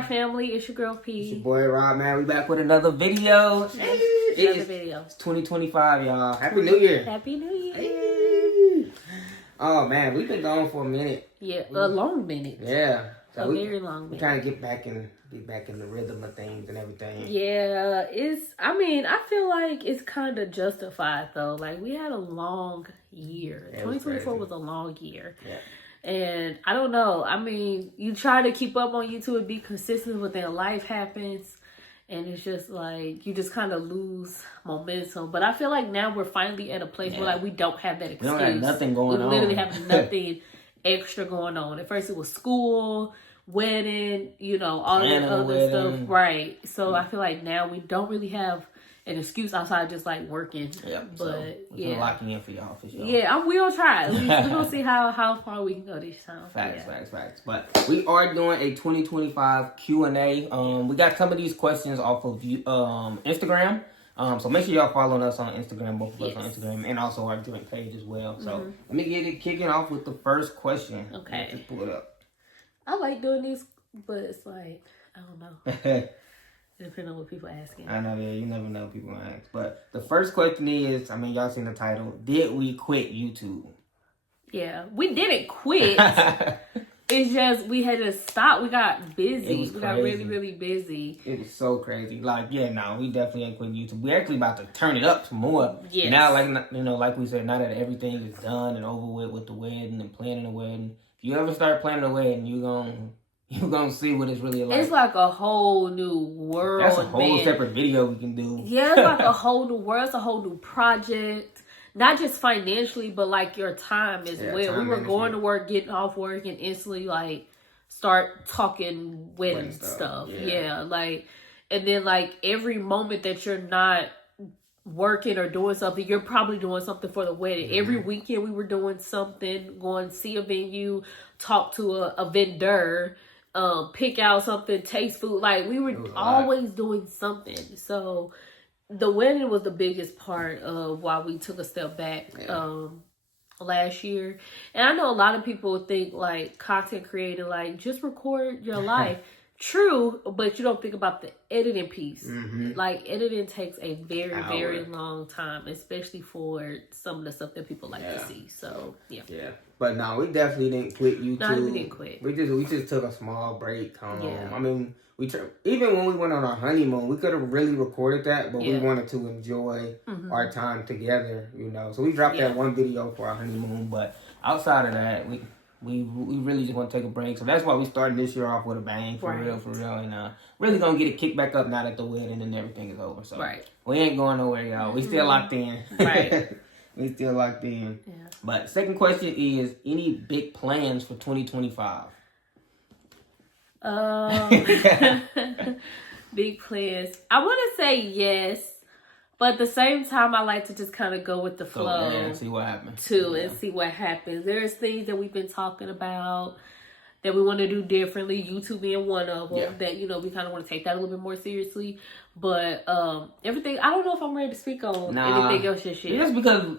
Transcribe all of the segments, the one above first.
PR family. It's your girl P. It's your boy Rob, man. We back with another video. Another video. It's 2025, y'all. Happy New Year. Happy New Year. Hey. Oh, man. We've been gone for a minute. Yeah, a long minute. Yeah. So very long minute. We're trying to get back in the rhythm of things and everything. Yeah, I feel like it's kind of justified, though. Like, we had a long year. 2024 was a long year. Yeah. And I don't know. I mean, you try to keep up on YouTube and be consistent, but then life happens. And it's just like, you just kind of lose momentum. But I feel like now we're finally at a place where like we don't have that excuse. We don't have nothing going on. We literally have nothing extra going on. At first it was school, wedding, all that other stuff. Right. So I feel like now we don't really have an excuse outside of just like working. Yeah. But so we're gonna lock in for y'all for sure. Yeah, we gonna try. We're gonna see how far we can go this time. Facts. But we are doing a 2025 Q&A. We got some of these questions off of Instagram. So make sure y'all following us on Instagram, both of us on Instagram, and also our joint page as well. So let me get it kicking off with the first question. Okay. Just pull it up. I like doing these, but it's like, I don't know. Depending on what people asking. I know, yeah, you never know what people ask. But the first question is, y'all seen the title, did we quit YouTube? Yeah, we didn't quit. It's just, we had to stop. We got busy. We got really, really busy. It was so crazy. Like, we definitely ain't quit YouTube. We actually about to turn it up some more. Yes. Now, like we said, now that everything is done and over with the wedding and planning the wedding, if you ever start planning a wedding, you're gonna see what it's really like. It's like a whole new world. That's a whole separate video we can do. Yeah, it's like a whole new world. It's a whole new project. Not just financially, but like your time as well. We were going to work, getting off work, and instantly like start talking wedding stuff. Yeah, like, and then like every moment that you're not working or doing something, you're probably doing something for the wedding. Every weekend we were doing something, going to see a venue, talk to a vendor, pick out something, taste food. Like, we were always doing something. So the wedding was the biggest part of why we took a step back last year. And I know a lot of people think like content creator, like just record your life. True, but you don't think about the editing piece. Like, editing takes a very, very long time, especially for some of the stuff that people like to see. So, yeah. But no, we definitely didn't quit YouTube. No, we didn't quit. We just took a small break. I mean, even when we went on our honeymoon, we could have really recorded that, but we wanted to enjoy our time together, So we dropped that one video for our honeymoon, but outside of that, we really just want to take a break. So that's why we started this year off with a bang, for real. And really gonna get it kicked back up now that the wedding and everything is over. So we ain't going nowhere, y'all. We still locked in. We still locked in. Yeah. But second question is, any big plans for 2025? Big plans. I want to say yes. But at the same time, I like to just kind of go with the flow. And see what happens. And see what happens. There's things that we've been talking about that we want to do differently. YouTube being one of them. That, we kind of want to take that a little bit more seriously. But everything, I don't know if I'm ready to speak on anything else just yet. Just because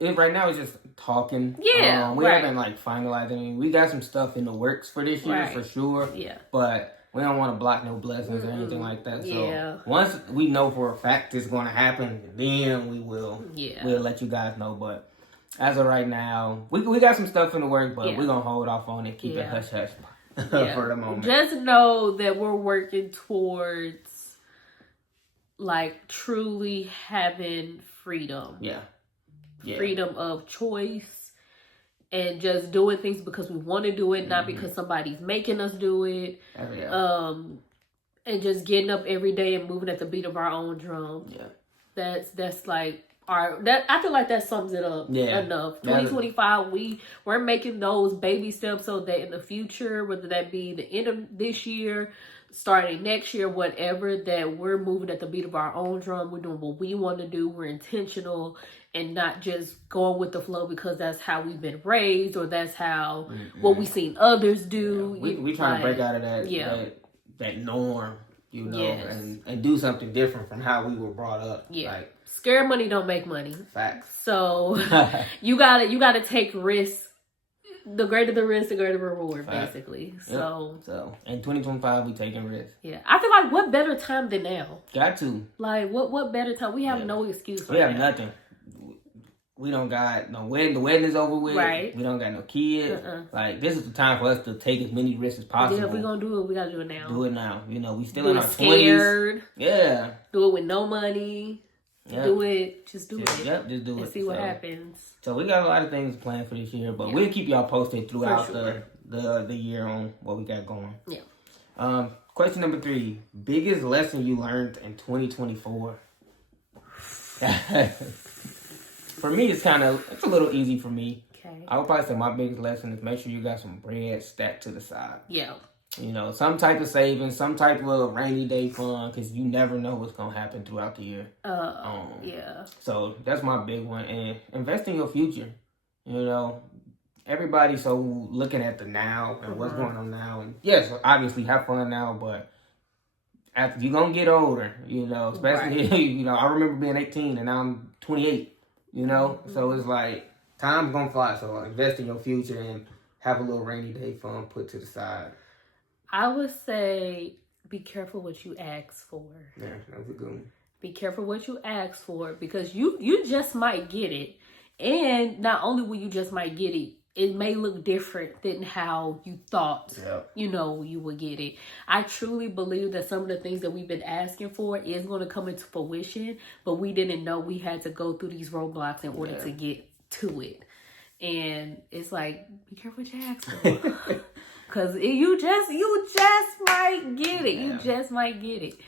right now it's just talking. Yeah, we haven't finalized anything. We got some stuff in the works for this year for sure. Yeah. But we don't want to block no blessings or anything like that. So once we know for a fact it's going to happen, then we will. We'll let you guys know. But as of right now, we got some stuff in the work, but we're gonna hold off on it, keep it hush hush for the moment. Just know that we're working towards like truly having freedom. Freedom of choice. And just doing things because we want to do it, not because somebody's making us do it. And just getting up every day and moving at the beat of our own drum. That's like I feel like that sums it up enough. 2025, we're making those baby steps so that in the future, whether that be the end of this year, starting next year, whatever, that we're moving at the beat of our own drum. We're doing what we want to do. We're intentional and not just going with the flow because that's how we've been raised or that's how what we've seen others do. We trying to break out of that norm, and do something different from how we were brought up. Like, scared money don't make money. Facts. So you gotta take risks the greater the risk, the greater the reward, basically. Yep. So in 2025, we taking risks. Yeah, I feel like what better time than now? Got to. Like what better time? We have no excuse. We have nothing. We don't got no wedding. The wedding is over with. Right. We don't got no kids. Like, this is the time for us to take as many risks as possible. Yeah, if we're going to do it, we got to do it now. Do it now. You know, we still in our 20s. Yeah. Do it with no money. Yep. Do it. Just do it. Yep, just do it. And see what happens. So we got a lot of things planned for this year, but we'll keep y'all posted throughout the year on what we got going. Yeah. Question number 3. Biggest lesson you learned in 2024? For me, it's a little easy for me. Okay. I would probably say my biggest lesson is make sure you got some bread stacked to the side. Yeah. You know, some type of savings, some type of rainy day fund, because you never know what's going to happen throughout the year. Yeah. So that's my big one. And invest in your future. You know, everybody's so looking at the now and what's going on now. And yes, obviously have fun now, but after you're going to get older, you know, especially, you know, I remember being 18 and now I'm 28. You know, so it's like time's gonna fly. So invest in your future and have a little rainy day fund put to the side. I would say be careful what you ask for. Yeah, that was a good one. Be careful what you ask for because you just might get it, and not only will you just might get it, it may look different than how you thought, you know, you would get it. I truly believe that some of the things that we've been asking for is going to come into fruition, but we didn't know we had to go through these roadblocks in order to get to it. And it's like, be careful what you ask for. Because you just might get it. You just might get it.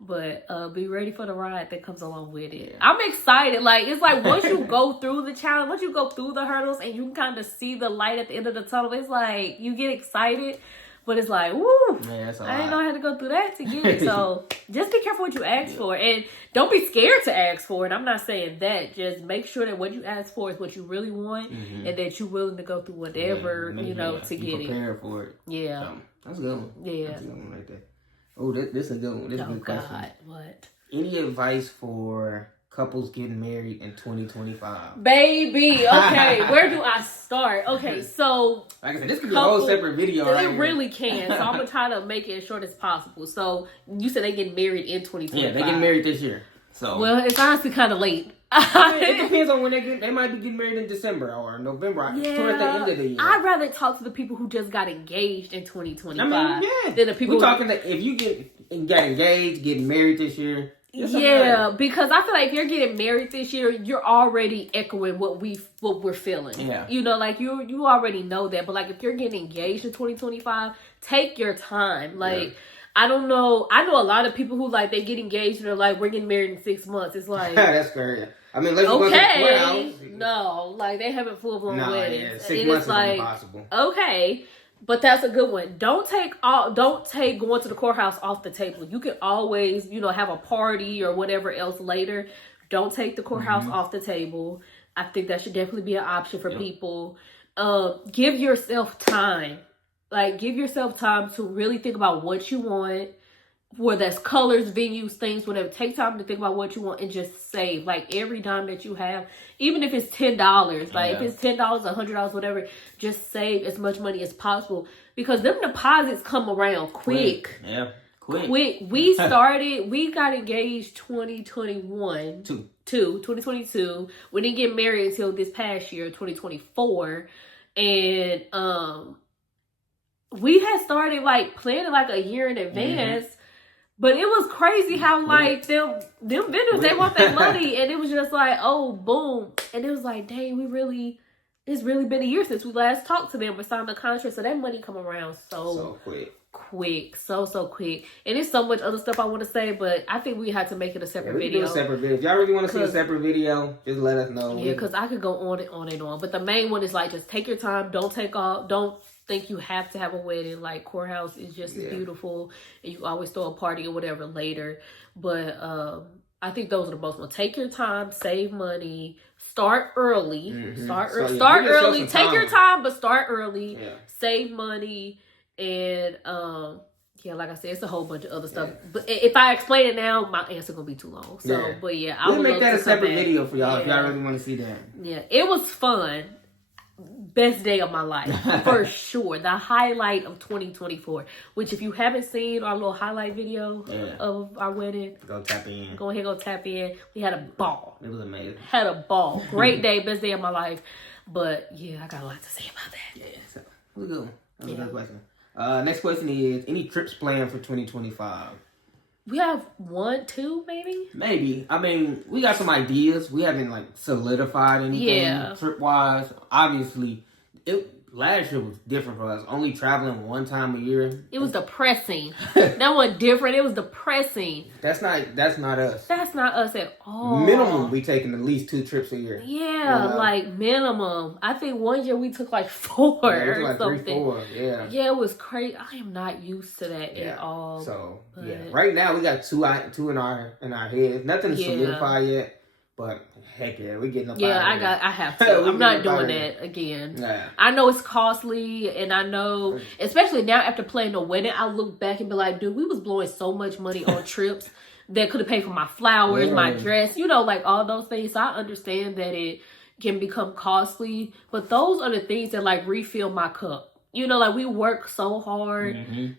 But be ready for the ride that comes along with it. I'm excited. Like, it's like once you go through the challenge, once you go through the hurdles and you can kind of see the light at the end of the tunnel, it's like you get excited. But it's like, woo, I didn't know I had to go through that to get it. So just be careful what you ask for. And don't be scared to ask for it. I'm not saying that. Just make sure that what you ask for is what you really want and that you're willing to go through whatever, you know, to get it. Prepare for it. Yeah. That's a good one. Yeah. That's a good one right there. Oh, this is a good one. This is a good question. God, what? Any advice for couples getting married in 2025? Baby, okay, where do I start? Okay, so... Like I said, this could be a whole separate video. It really can, so I'm going to try to make it as short as possible. So, you said they getting married in 2025. Yeah, they getting married this year. So, well, it's honestly kind of late. It depends on when they might be getting married in December or November, towards the end of the year. I'd rather talk to the people who just got engaged in 2025. I mean, than the people we're talking that if you got engaged, getting married this year. Yeah, because I feel like if you're getting married this year, you're already echoing what we're feeling. Yeah. You know, like you already know that. But like if you're getting engaged in 2025, take your time. Like I don't know. I know a lot of people who like they get engaged and they're like, we're getting married in 6 months. It's like that's scary. I mean, let's go to the courthouse. No, like they haven't full blown weddings. 6 months is impossible. Okay. But that's a good one. Don't take going to the courthouse off the table. You can always, you know, have a party or whatever else later. Don't take the courthouse off the table. I think that should definitely be an option for people. Give yourself time. Like, give yourself time to really think about what you want. Whether that's colors, venues, things, whatever. Take time to think about what you want and just save. Like, every dime that you have, even if it's $10, like, if it's $10, $100, whatever, just save as much money as possible. Because them deposits come around quick. Yeah, quick. We got engaged 2022. We didn't get married until this past year, 2024. And, we had started, like, planning, like, a year in advance. But it was crazy how, like, them vendors, they want their money. And it was just like, oh, boom. And it was like, dang, it's really been a year since we last talked to them or signed the contract. So that money come around so quick. So quick. And it's so much other stuff I want to say, but I think we had to make it a separate video. Do a separate video. If y'all really want to see a separate video, just let us know. Yeah, because I could go on and on. But the main one is, like, just take your time. Don't think you have to have a wedding. Like, courthouse is just beautiful, and you always throw a party or whatever later. But I think those are the most ones. Take your time, save money, start early. Start early. Take your time, but start early. Save money, and like I said, it's a whole bunch of other stuff. But if I explain it now, my answer gonna be too long. So, but we'll make that a separate video for y'all if y'all really want to see that. Yeah, it was fun. best day of my life for sure. The highlight of 2024. Which, if you haven't seen our little highlight video of our wedding, go tap in. Go ahead, go tap in. We had a ball. It was amazing. Had a ball. Great day, best day of my life. But yeah, I got a lot to say about that. Yeah, so it was good. That was a good question. Next question is: any trips planned for 2025? We have 1, 2, maybe. Maybe. I mean, we got some ideas. We haven't like solidified anything trip wise. Obviously, last year was different for us. Only traveling one time a year. It was depressing. That wasn't different. It was depressing. That's not us. That's not us at all. Minimum, we taking at least 2 trips a year. Yeah, you know? Like minimum. I think one year we took like 4 or like something. 3, 4. Yeah. Yeah, it was crazy. I am not used to that at all. So right now we got two in our heads. Nothing to solidify yet. But heck yeah, we're getting up. Yeah, I have to. I'm not doing that again. Yeah. I know it's costly, and I know, especially now after playing the wedding, I look back and be like, dude, we was blowing so much money on trips that could have paid for my flowers, my dress, like all those things. So I understand that it can become costly, but those are the things that like refill my cup. Like we work so hard.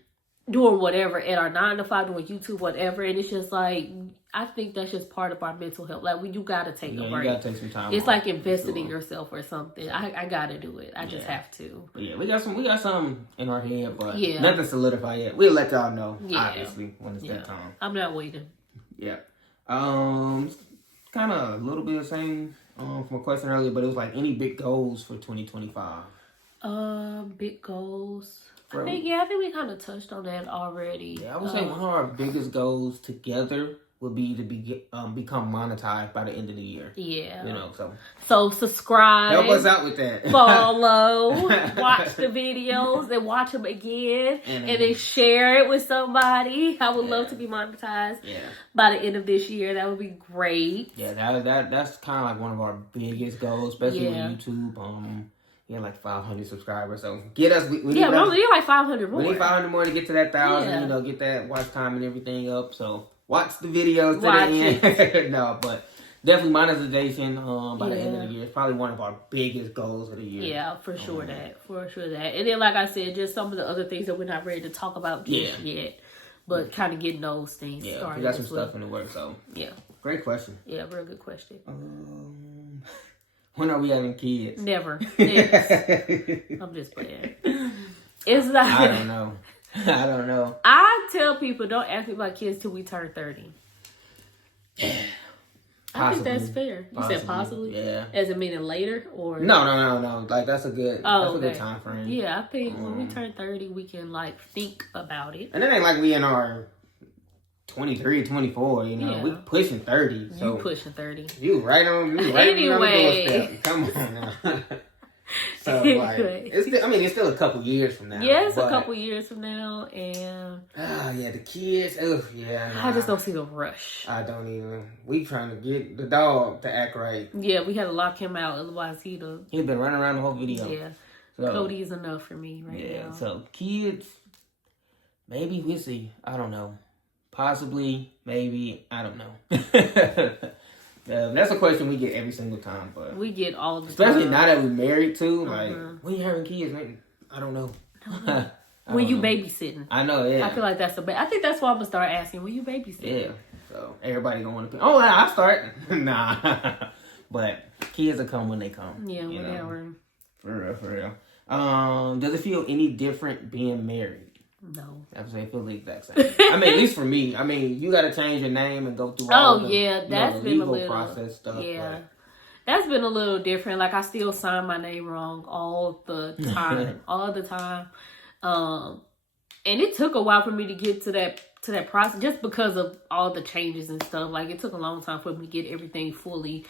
Doing whatever at our 9 to 5, doing YouTube, whatever, and it's just like I think that's just part of our mental health. Like you gotta take a break. You gotta take some time. It's like investing in yourself or something. I gotta do it. I just have to. But we got some in our head, but nothing solidified yet. We'll let y'all know. Obviously, when it's that time. I'm not waiting. Yeah. Kind of a little bit of same from a question earlier, but it was like any big goals for 2025. Big goals. I think we kind of touched on that already. Yeah, I would say one of our biggest goals together would be to become monetized by the end of the year. Yeah. So subscribe. Help us out with that. Follow. Watch the videos and watch them again. And then share it with somebody. I would love to be monetized by the end of this year. That would be great. Yeah, that's kind of like one of our biggest goals, especially with YouTube. We had like 500 subscribers, so get us. We need like 500 more. We need 500 more to get to that 1,000. Get that watch time and everything up. So watch the videos to the end. No, but definitely monetization by the end of the year. It's probably one of our biggest goals of the year. Yeah, for sure that. And then, like I said, just some of the other things that we're not ready to talk about just yet, but kind of getting those things started. We got some stuff in the works. So great question. Yeah, real good question. When are we having kids? Never. I'm just playing. It's like I don't know. I tell people don't ask me about kids till we turn 30. I think that's fair. You said possibly? Yeah. As in meaning later or No. Like that's a good good time frame. Yeah, I think when we turn 30 we can like think about it. And it ain't like we in our 23, 24, we pushing 30. So you pushing 30. You right on the doorstep. Come on now. So like, it's still a couple years from now. Yeah, it's a couple years from now, and the kids. I just don't see the rush. I don't even. We trying to get the dog to act right. Yeah, we had to lock him out, otherwise he's been running around the whole video. Yeah, so, Cody is enough for me now. Yeah, so kids, maybe we'll see. I don't know. Possibly, maybe, I don't know. That's a question we get every single time, but we get all the especially now that we're married too. Like, when you having kids, man, I don't know. When you babysitting, I know. Yeah, I feel like that's I think that's why I'm gonna start asking. When you babysitting? Yeah. So everybody gonna want to. Oh, yeah, I start. Nah, but kids will come when they come. Yeah, whatever. For real. Does it feel any different being married? No. I would say it feels the exact same. I mean, at least for me. I mean, you got to change your name and go through all the been legal a little process stuff. Yeah. But that's been a little different. Like, I still sign my name wrong all the time. All the time. And it took a while for me to get to that process just because of all the changes and stuff. Like, it took a long time for me to get everything fully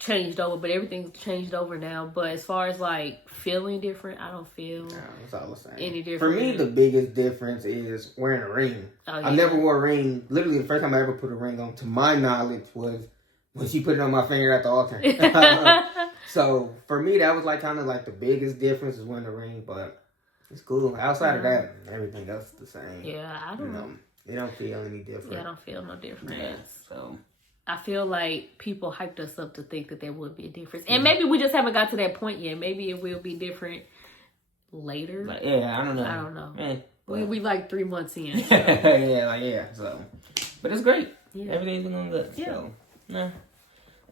changed over, but everything's changed over now. But as far as like feeling different, I don't feel it's all the same. Any different. For me, the biggest difference is wearing a ring. I never wore a ring. Literally, the first time I ever put a ring on, to my knowledge, was when she put it on my finger at the altar. So for me, that was like kind of like the biggest difference is wearing a ring. But it's cool. Outside of that, everything else is the same. Yeah, I don't know. They don't feel any different. Yeah, I don't feel no difference. Yeah, so. I feel like people hyped us up to think that there would be a difference. And maybe we just haven't got to that point yet. Maybe it will be different later. Like, yeah, I don't know. I don't know. Man, we like 3 months in. So. So. But it's great. Yeah. Everything's going good. Yeah. So, nah.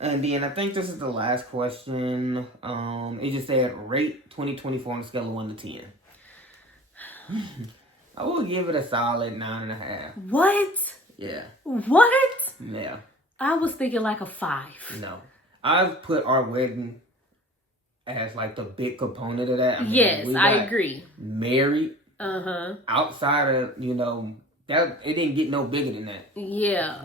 And then I think this is the last question. It just said, rate 2024 on a scale of 1 to 10. I will give it a solid 9.5. What? Yeah. What? Yeah. I was thinking like a 5. No. I've put our wedding as like the big component of that. Yes, I agree. Married. Outside of, that it didn't get no bigger than that. Yeah.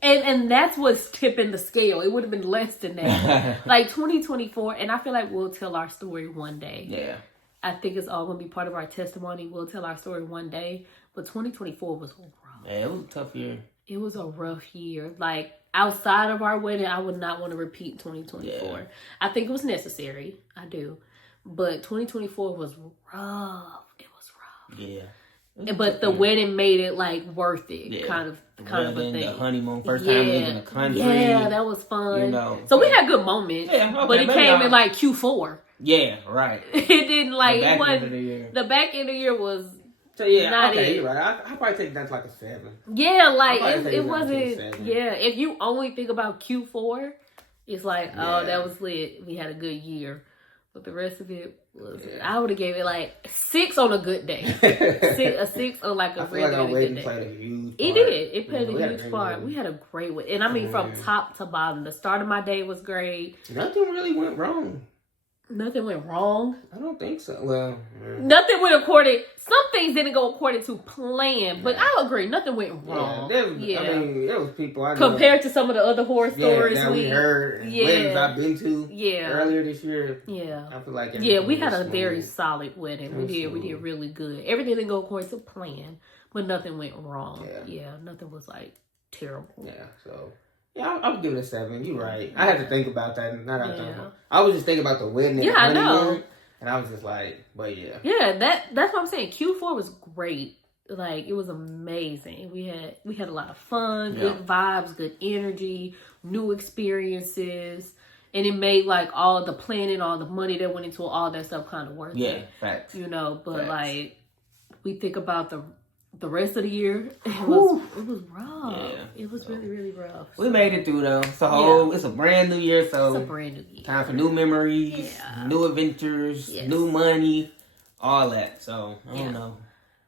And that's what's tipping the scale. It would have been less than that. Like 2024, and I feel like we'll tell our story one day. Yeah. I think it's all going to be part of our testimony. We'll tell our story one day. But 2024 was rough. Yeah, it was a tough year. It was a rough year. Like, outside of our wedding, I would not want to repeat 2024. Yeah. I think it was necessary. I do. But 2024 was rough. It was rough. Yeah. But the wedding made it, like, worth it. Yeah. Kind of a thing. The honeymoon. First time leaving the country. Yeah, that was fun. So we had good moments. Yeah, okay, but it came in, like, Q4. Yeah, right. It didn't, like, the back end of the year. The back end of the year was... So yeah, okay, you're right. I'll probably take that to like a 7. Yeah, like it wasn't. Yeah, if you only think about Q4, it's like, oh, that was lit. We had a good year, but the rest of it was. I would have gave it like 6 on a good day. a 6 on like a really good day. Played a huge part. It did. It played a huge part. We had a great way, and I mean from top to bottom. The start of my day was great. Nothing really went wrong. Nothing went wrong. I don't think so. Well, nothing went according. Some things didn't go according to plan, but I'll agree, nothing went wrong. I mean, there was people I compared to some of the other horror stories we heard. Weddings I've been to. Earlier this year. Yeah. I feel like we had a very solid wedding. We did really good. Everything didn't go according to plan, but nothing went wrong. Yeah, nothing was like terrible. Yeah. So. Yeah, I'll give it a 7. You're right. I had to think about that. I was just thinking about the wedding. And I know. And I was just like, but yeah. Yeah, that's what I'm saying. Q4 was great. Like, it was amazing. We had a lot of fun, good vibes, good energy, new experiences. And it made, like, all the planning, all the money that went into all that stuff kind of worth it. Yeah, facts. But, facts. Like, we think about the rest of the year, it was rough. Yeah. It was really, really rough. We made it through though. So it's a brand new year. So it's a brand new year. Time for new memories, new adventures, new money, all that. So I don't know.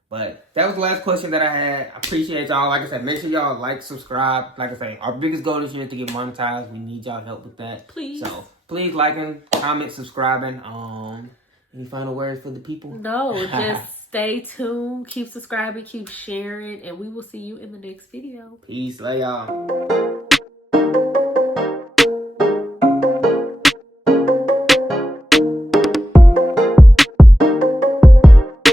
But that was the last question that I had. I appreciate y'all. Like I said, make sure y'all like, subscribe. Like I say, our biggest goal this year is to get monetized. We need y'all help with that. Please. So please liking, comment, subscribing. Any final words for the people? No, just stay tuned, keep subscribing, keep sharing, and we will see you in the next video. Peace, love y'all.